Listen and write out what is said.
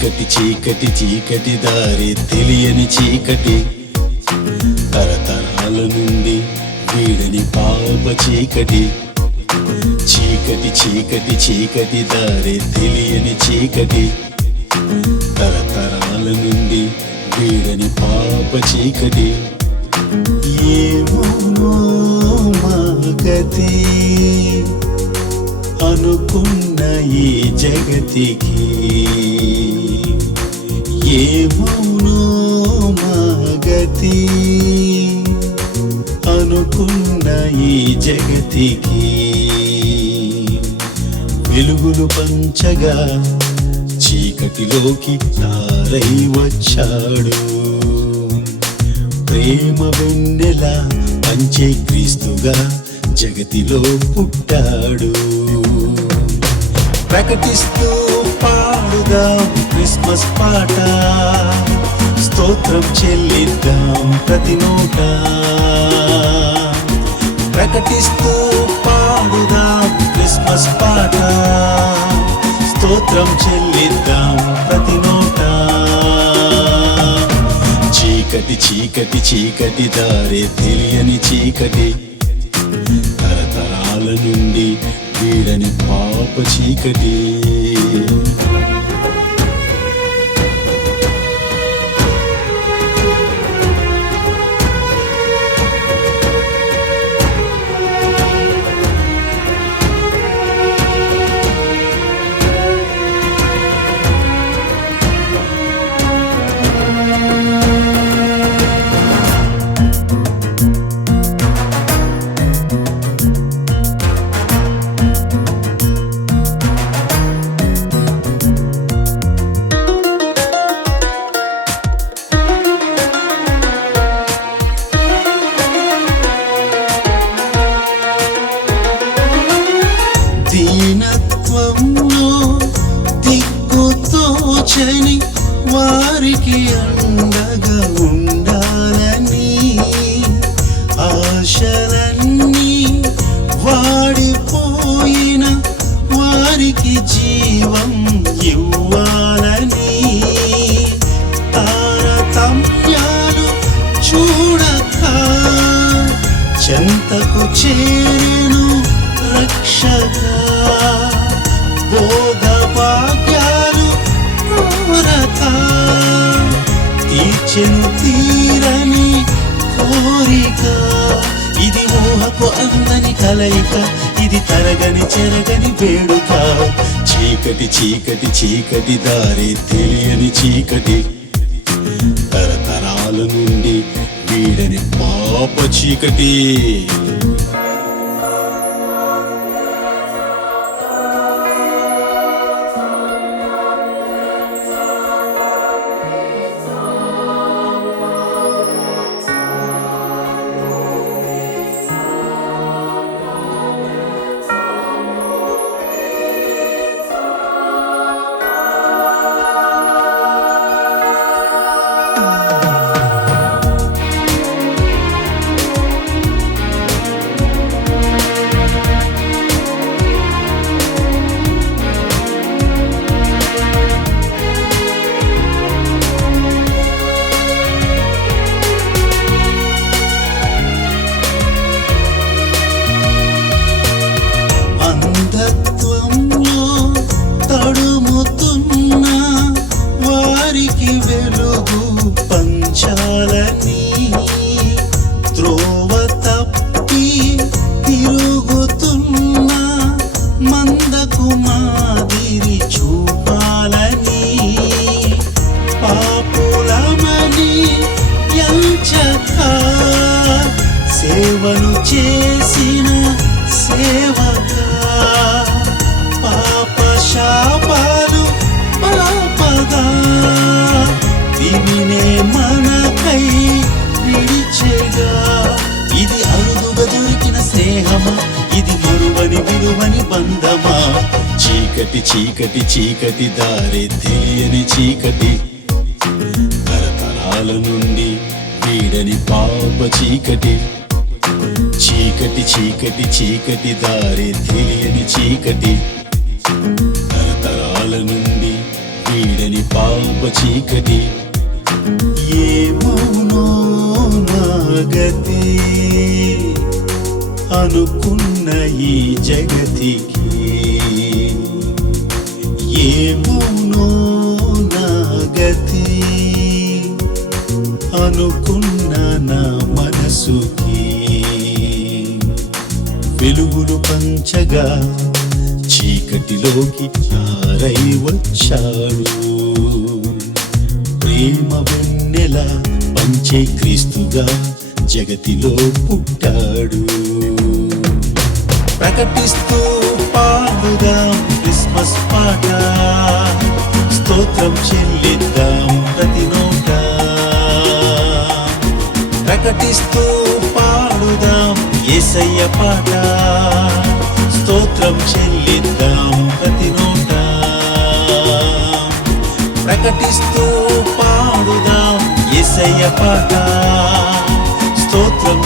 చీకటి చీకటి చీకటి దారి తెలియని చీకటి తరతరాల నుండి వీడని పాప చీకటి చీకటి చీకటి చీకటి దారి తెలియని చీకటి తరతరాల నుండి వీడని పాప చీకటి ఏమో మా గతి అనుకున్న ఈ జగతికి ఏమౌనో మా గతి అనుకున్న ఈ జగతికి వెలుగులు పంచగా చీకటిలోకి తారై వచ్చాడు ప్రేమ వెన్నెల పంచే క్రీస్తుగా జగతిలో పుట్టాడు ప్రకటిస్తూ పాడుదాం క్రిస్మస్ పాట స్తోత్రం చెల్లిద్దాం ప్రతి నోట ప్రకటిస్తూ పాడుదాం క్రిస్మస్ పాట స్తోత్రం చెల్లిద్దాం ప్రతి నోట చీకటి చీకటి చీకటి దారి తెలియని చీకటి తరతరాల నుండి వీడని పాప చీకటి దీనత్వంలో దిక్కుతోచని వారికి అండగా ఉండాలని ఆశలన్నీ వాడిపోయిన వారికి జీవం ఇవ్వాలని తారతమ్యాలు చూడక చెంతకు చేరెను రక్షక భోగ భాగ్యాలు కోరక తీర్చెను తీరని కోరిక ఇది ఊహకు అందని కలయిక ఇది తరగని చెరగని వేడుక చీకటి చీకటి చీకటి దారి తెలియని చీకటి తరతరాల నుండి వీడని పాప చీకటి పంచాలని త్రోవ తప్పి తిరుగుతున్న మందకు మాదిరి చూపాలని పాపులమని ఎంచక సేవను చేసిన సేవక పాప శాపాలు పాపగా దీనినే మనకై విడిచెగా ఇది అరుదుగా దొరికిన స్నేహమా ఇది మరువని విలువని బంధమా చీకటి చీకటి చీకటి దారి తెలియని చీకటి తరతరాల నుండి వీడని పాప చీకటి చీకటి చీకటి చీకటి దారి తెలియని చీకటి తరతరాల నుండి వీడని పాప చీకటి ఏమౌనో నా గతి అనుకున్న ఈ జగతికి ఏమౌనో నా గతి అనుకున్న నా మనసుకి వెలుగులు పంచగా చీకటిలోకి ఆరై వచ్చాడు ప్రేమ వెన్నెల పంచే క్రీస్తుగా జగతిలో పుట్టాడు ప్రకటిస్తూ పాడుదాం క్రిస్మస్ పాట స్తోత్రం చెల్లిద్దాం ప్రతి నోట ప్రకటిస్తూ పాడుదాం యేసయ్య పాట స్తోత్రం చెల్లిద్దాం ప్రతి నోట ప్రకటిస్తూ పాడుదాం యేసయ్య పాట స్తోత్రం